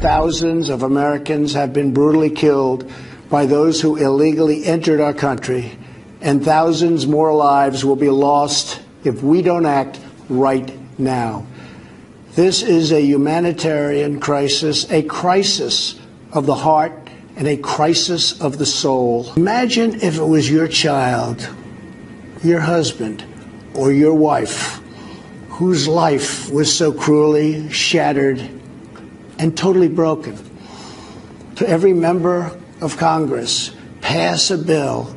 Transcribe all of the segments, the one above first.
Thousands of Americans have been brutally killed by those who illegally entered our country, and thousands more lives will be lost if we don't act right now. This is a humanitarian crisis, a crisis of the heart and a crisis of the soul. Imagine if it was your child, your husband, or your wife whose life was so cruelly shattered and totally broken. To every member of Congress, pass a bill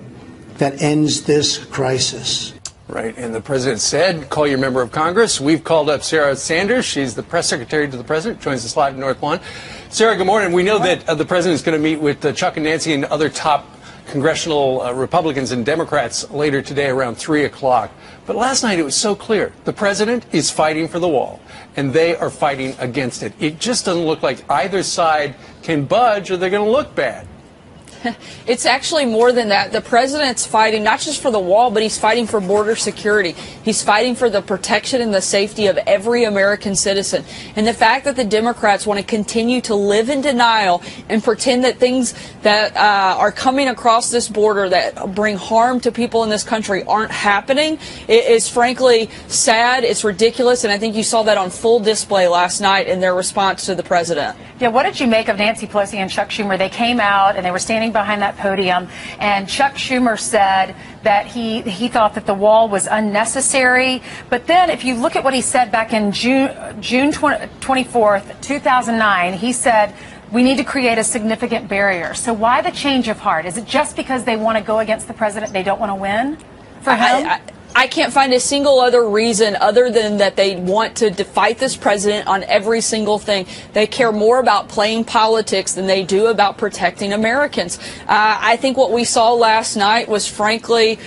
that ends this crisis. Right, and the president said, call your member of Congress. We've called up Sarah Sanders. She's the press secretary to the president, joins us live in North Lawn. Sarah, good morning. We know that the president is going to meet with Chuck and Nancy and other top congressional Republicans and Democrats later today around 3 o'clock. But last night it was so clear. The president is fighting for the wall, and they are fighting against it. It just doesn't look like either side can budge or they're going to look bad. It's actually more than that. The president's fighting not just for the wall, but he's fighting for border security. He's fighting for the protection and the safety of every American citizen. And the fact that the Democrats want to continue to live in denial and pretend that things that are coming across this border that bring harm to people in this country aren't happening is frankly sad. It's ridiculous. And I think you saw that on full display last night in their response to the president. Yeah, what did you make of Nancy Pelosi and Chuck Schumer? They came out and they were standing behind that podium, and Chuck Schumer said that he thought that the wall was unnecessary. But then if you look at what he said back in June 24th, 2009, he said, we need to create a significant barrier. So why the change of heart? Is it just because they want to go against the president, they don't want to win for him? I can't find a single other reason other than that they want to fight this president on every single thing. They care more about playing politics than they do about protecting Americans. I think what we saw last night was frankly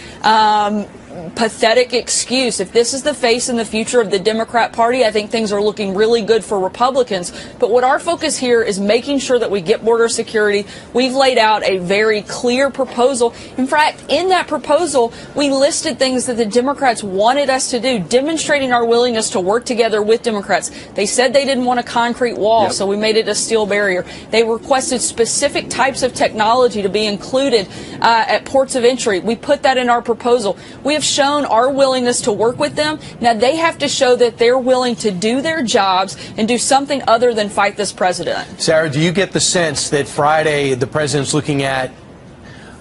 pathetic excuse. If this is the face and the future of the Democrat Party, I think things are looking really good for Republicans. But what our focus here is making sure that we get border security. We've laid out a very clear proposal. In fact, in that proposal, we listed things that the Democrats wanted us to do, demonstrating our willingness to work together with Democrats. They said they didn't want a concrete wall, so we made it a steel barrier. They requested specific types of technology to be included at ports of entry. We put that in our proposal. We have shown our willingness to work with them. Now they have to show that they're willing to do their jobs and do something other than fight this president. Sarah, do you get the sense that Friday the president's looking at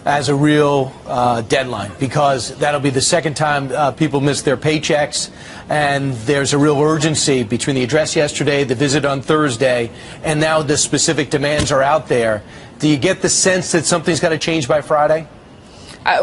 as a real deadline? Because that'll be the second time people miss their paychecks, and there's a real urgency between the address yesterday, the visit on Thursday, and now the specific demands are out there. Do you get the sense that something's got to change by Friday?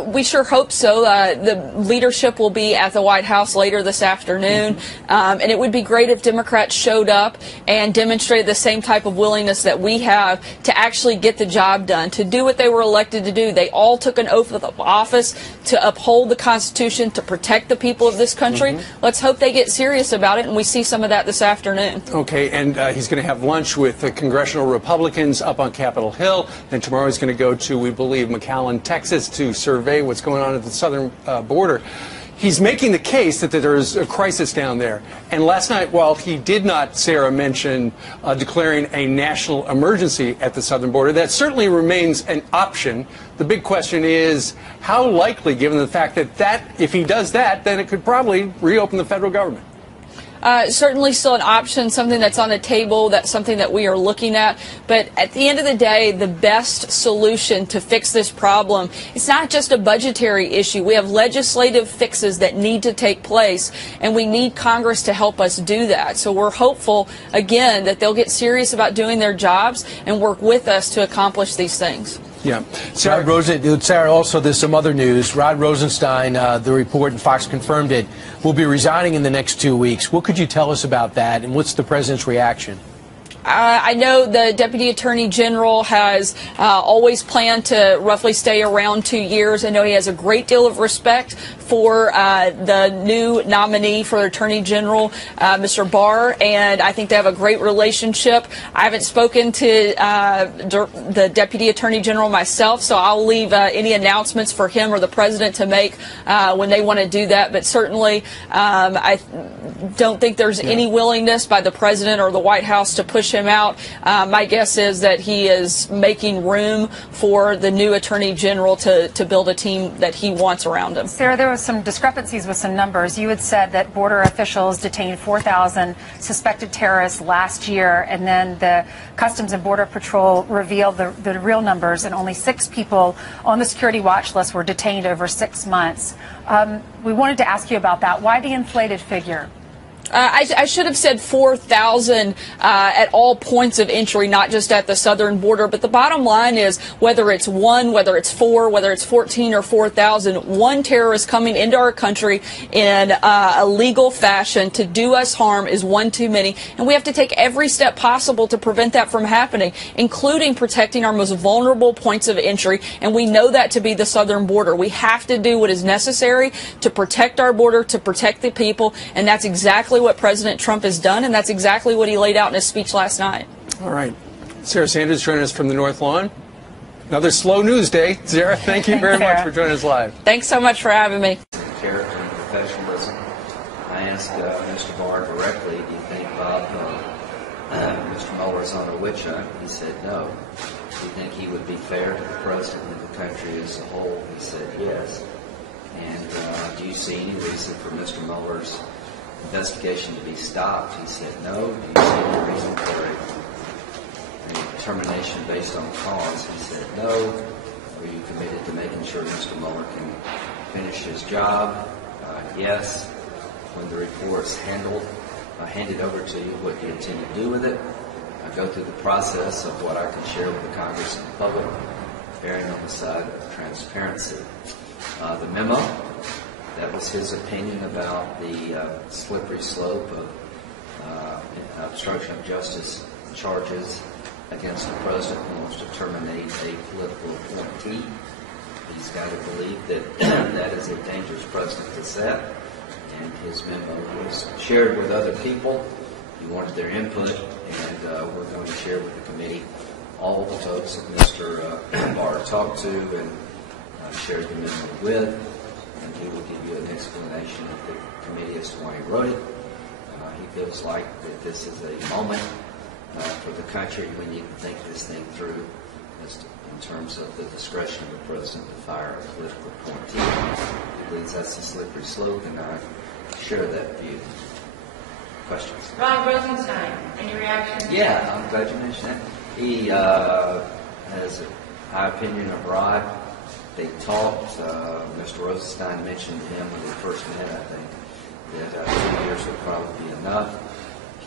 We sure hope so. The leadership will be at the White House later this afternoon, and it would be great if Democrats showed up and demonstrated the same type of willingness that we have to actually get the job done, to do what they were elected to do. They all took an oath of office to uphold the Constitution, to protect the people of this country. Let's hope they get serious about it, and we see some of that this afternoon. Okay, and he's going to have lunch with the congressional Republicans up on Capitol Hill. Then tomorrow he's going to go to, we believe, McAllen, Texas, to survey what's going on at the southern border. He's making the case that there's a crisis down there. And last night, while he did not, Sarah, mention declaring a national emergency at the southern border, that certainly remains an option. The big question is how likely, given the fact that if he does that, then it could probably reopen the federal government. Certainly still an option, something that's on the table, that's something that we are looking at. But at the end of the day, the best solution to fix this problem, it's not just a budgetary issue. We have legislative fixes that need to take place, and we need Congress to help us do that. So we're hopeful, again, that they'll get serious about doing their jobs and work with us to accomplish these things. Yeah. Sarah, also there's some other news. Rod Rosenstein, the report, and Fox confirmed it, will be resigning in the next 2 weeks. What could you tell us about that, and what's the president's reaction? I know the Deputy Attorney General has always planned to roughly stay around 2 years. I know he has a great deal of respect for the new nominee for Attorney General, Mr. Barr, and I think they have a great relationship. I haven't spoken to the Deputy Attorney General myself, so I'll leave any announcements for him or the President to make when they want to do that. But certainly, I don't think there's any willingness by the President or the White House to push him out. My guess is that he is making room for the new Attorney General to build a team that he wants around him. Sarah, there was some discrepancies with some numbers. You had said that border officials detained 4,000 suspected terrorists last year, and then the Customs and Border Patrol revealed the real numbers, and only 6 people on the security watch list were detained over 6 months. We wanted to ask you about that. Why the inflated figure? I should have said 4,000 at all points of entry, not just at the southern border. But the bottom line is, whether it's 1, whether it's 4, whether it's 14 or 4,000, one terrorist coming into our country in a legal fashion to do us harm is one too many. And we have to take every step possible to prevent that from happening, including protecting our most vulnerable points of entry. And we know that to be the southern border. We have to do what is necessary to protect our border, to protect the people. And that's exactly what President Trump has done, and that's exactly what he laid out in his speech last night. All right. Sarah Sanders joining us from the North Lawn. Another slow news day. Sarah, thank you very much for joining us live. Thanks so much for having me. Character and professionalism. I asked Mr. Barr directly, do you think Mr. Mueller's on a witch hunt? He said no. Do you think he would be fair to the president and the country as a whole? He said yes. And do you see any reason for Mr. Mueller's investigation to be stopped? He said no. Do you see any reason for a determination based on cause? He said no. Are you committed to making sure Mr. Mueller can finish his job? Yes. When the report's handed over to you, what do you intend to do with it? I go through the process of what I can share with the Congress and the public, erring on the side of transparency. The memo, that was his opinion about the slippery slope of obstruction of justice charges against the president who wants to terminate a political appointee. He's got to believe that that is a dangerous precedent to set, and his memo was shared with other people. He wanted their input, and we're going to share with the committee all the folks that Mr. Barr talked to and shared the memo with, and he will give you an explanation of the committee as to why he wrote it. He feels like that this is a moment for the country. We need to think this thing through in terms of the discretion of the president to fire a political appointee. He believes that's a slippery slope, and I share that view. Questions? Ron Rosenstein, any reaction? Yeah, I'm glad you mentioned that. He has a high opinion of Rod. They talked. Mr. Rosenstein mentioned to him when they first met, I think, that 2 years would probably be enough.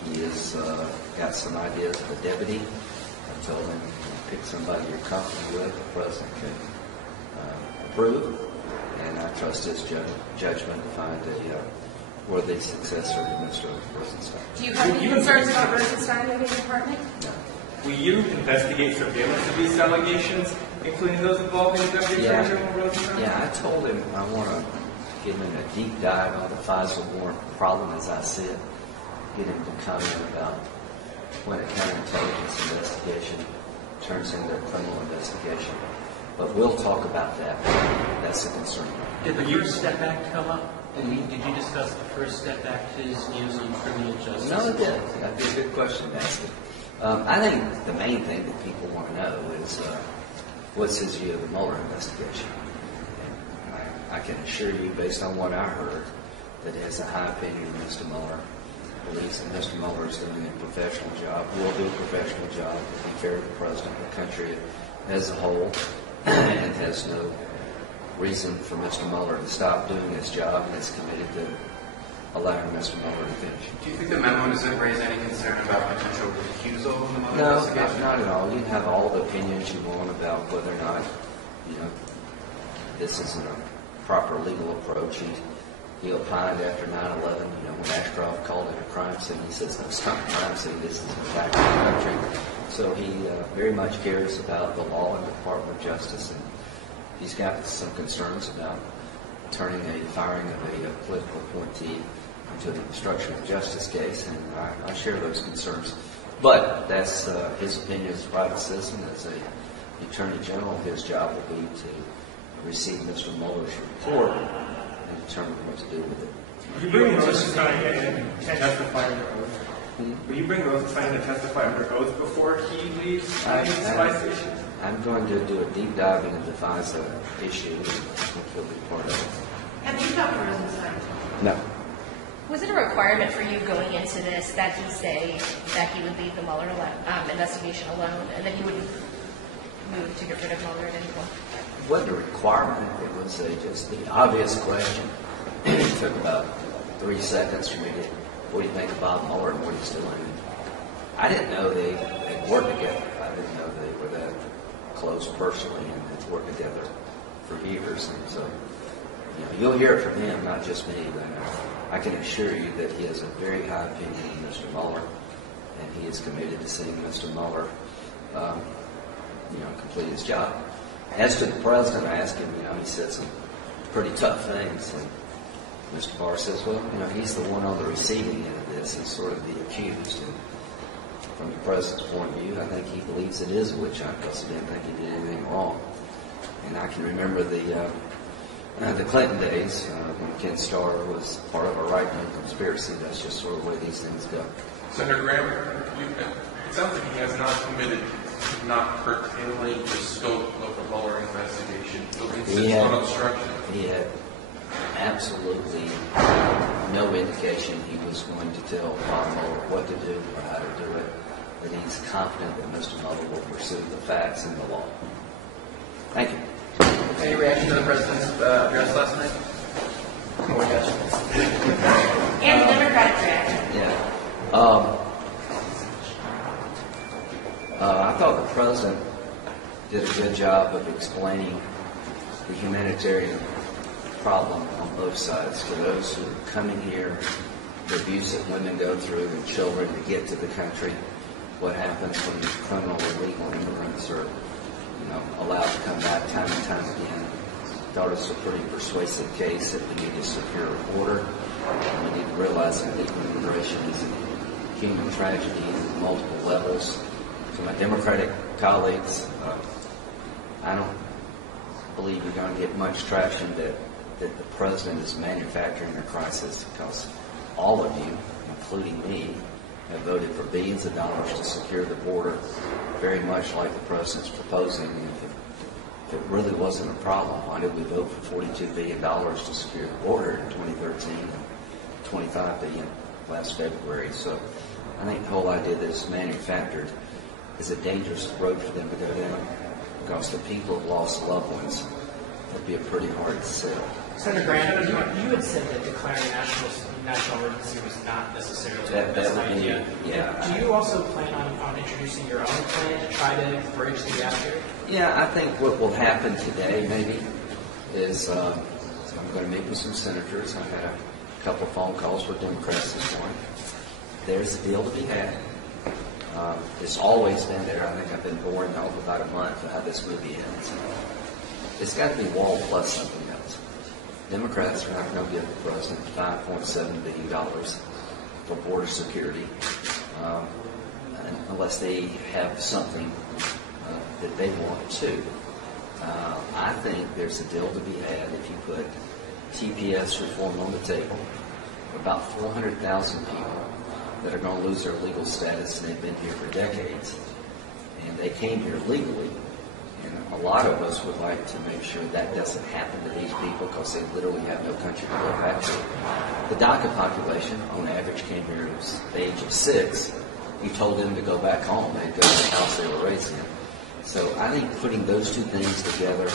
He has got some ideas of a deputy. I told him, pick somebody you're comfortable with, the president can approve, and I trust his judgment to find a worthy successor to Mr. Rosenstein. Do you have any concerns about Rosenstein in the department? No. Will you investigate surveillance of these allegations, including those involving Deputy Attorney General Rosenstein? Yeah, I told him I want to give him a deep dive on the FISA warrant problem as I see it, get him to comment about when a counterintelligence investigation turns into a criminal investigation. But we'll talk about that. That's a concern. Did the first step act come up? Did you discuss the First Step Act, his views on criminal justice? No, it did. That'd be a good question to ask him. I think the main thing that people want to know is what's his view of the Mueller investigation. And I can assure you, based on what I heard, that he has a high opinion of Mr. Mueller, believes that Mr. Mueller is doing a professional job, will do a professional job, to be fair to the president and the country as a whole, and has no reason for Mr. Mueller to stop doing his job, and is committed to allowing Mr. Mueller to finish. Do you think the memo doesn't raise any concern about potential recusal in the Mueller No, investigation? not at all. You can have all the opinions you want about whether or not, this isn't a proper legal approach. He opined after 9/11, when Ashcroft called it a crime scene, he says, no, it's not a crime scene, this is an attack on the country. So he very much cares about the law and the Department of Justice, and he's got some concerns about turning a firing of a political appointee into an obstruction of justice case, and I share those concerns. But that's his opinion as a private citizen. As a Attorney General, his job will be to receive Mr. Mueller's report and determine what to do with it. You bring Rosenstein in and testify under oath. Will you bring Rosenstein to testify under oath before he leaves the spy station? I'm going to do a deep dive into the FISA issue, and I think he'll be part of it. Have you talked to Rosenstein? No. Was it a requirement for you going into this that he say that he would leave the Mueller investigation alone and that he would move to get rid of Mueller at any point? It wasn't a requirement. It was just the obvious question. It took about 3 seconds for me to, what do you think about Mueller and what he's doing? I didn't know they had worked together. I didn't know they were that close personally and had worked together for years. And so, you'll hear it from him, not just me. But I can assure you that he has a very high opinion of Mr. Mueller, and he is committed to seeing Mr. Mueller, complete his job. As to the president, I asked him, he said some pretty tough things. And Mr. Barr says, well, he's the one on the receiving end of this. He's sort of the accused. And from the president's point of view, I think he believes it is a witch hunt because he didn't think he did anything wrong. And I can remember the Clinton days when Ken Starr was part of a right-wing conspiracy. That's just sort of the way these things go. Senator Graham, it sounds like he has not committed to not curtailing the scope of the Mueller investigation. He had absolutely no indication he was going to tell Bob Mueller what to do or how to do it, but he's confident that Mr. Mueller will pursue the facts and the law. Thank you. Any reaction to the president's address last night? And the Democratic reaction. Yeah. I thought the president did a good job of explaining the humanitarian problem on both sides for those who are coming here, the abuse that women go through and children to get to the country, what happens when criminal or legal immigrants are allowed to come back time and time again. I thought it was a pretty persuasive case that we need a secure border. We need to realize that illegal immigration is a human tragedy at multiple levels. To my Democratic colleagues, I don't believe you're going to get much traction that the president is manufacturing a crisis because all of you, including me, have voted for billions of dollars to secure the border, very much like the president's proposing. If it really wasn't a problem, why did we vote for $42 billion to secure the border in 2013 and $25 billion last February? So I think the whole idea that it's manufactured is a dangerous road for them to go down because the people have lost loved ones. It'd be a pretty hard sell. Senator Graham, you had said that declaring national emergency was not necessarily the best idea. Yeah. Do you also plan on introducing your own plan to try to bridge the gap here? Yeah, I think what will happen today maybe is I'm going to meet with some senators. I had a couple of phone calls with Democrats this morning. There's a deal to be had. It's always been there. I think I've been boring now for about a month for how this movie ends. It's got to be wall plus something else. Democrats are not going to give the president $5.7 billion for border security unless they have something that they want to. I think there's a deal to be had if you put TPS reform on the table. About 400,000 people that are going to lose their legal status, and they've been here for decades. And they came here legally. And a lot of us would like to make sure that doesn't happen to these people because they literally have no country to go back to. The DACA population, on average, came here at the age of 6. You told them to go back home. They'd go to the house they were raised in. So I think putting those two things together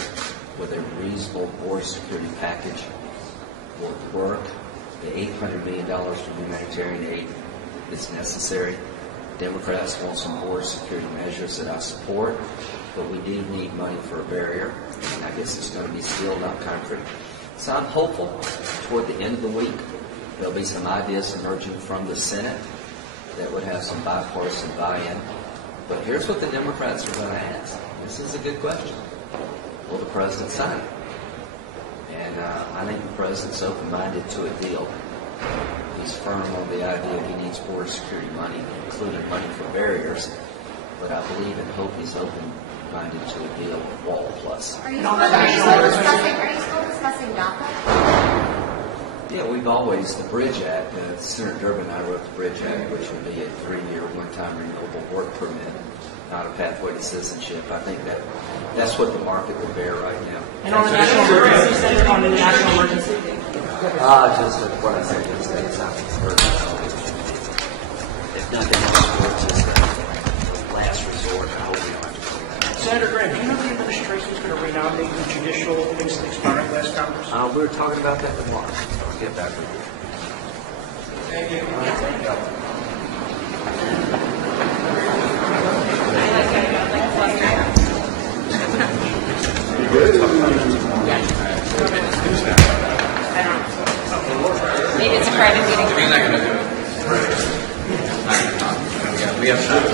with a reasonable border security package will work. The $800 million for humanitarian aid is necessary. Democrats want some border security measures that I support, but we do need money for a barrier, and I guess it's going to be steel, not concrete. So I'm hopeful toward the end of the week there'll be some ideas emerging from the Senate that would have some bipartisan buy-in. But here's what the Democrats are going to ask. This is a good question. Will the president sign it? And I think the president's open-minded to a deal. He's firm on the idea he needs border security money, including money for barriers. But I believe and hope he's open-minded to a deal with Wall Plus. Are you still discussing DACA? Yeah, we've always, the Bridge Act, Senator Durbin and I wrote the Bridge Act, which would be a 3-year, one-time renewable work permit, not a pathway to citizenship. I think that's what the market will bear right now. And on the national emergency, Senator, on the national emergency? Just what I said yesterday, it's not if nothing else, it's just a last resort. I hope we don't have to do that. Senator Graham, do you know the administration is going to renominate the judicial things that expired last Congress? We were talking about that tomorrow. I'll get back with you. Thank you. Maybe it's a private meeting. We're not going to do it. Right. We have shots.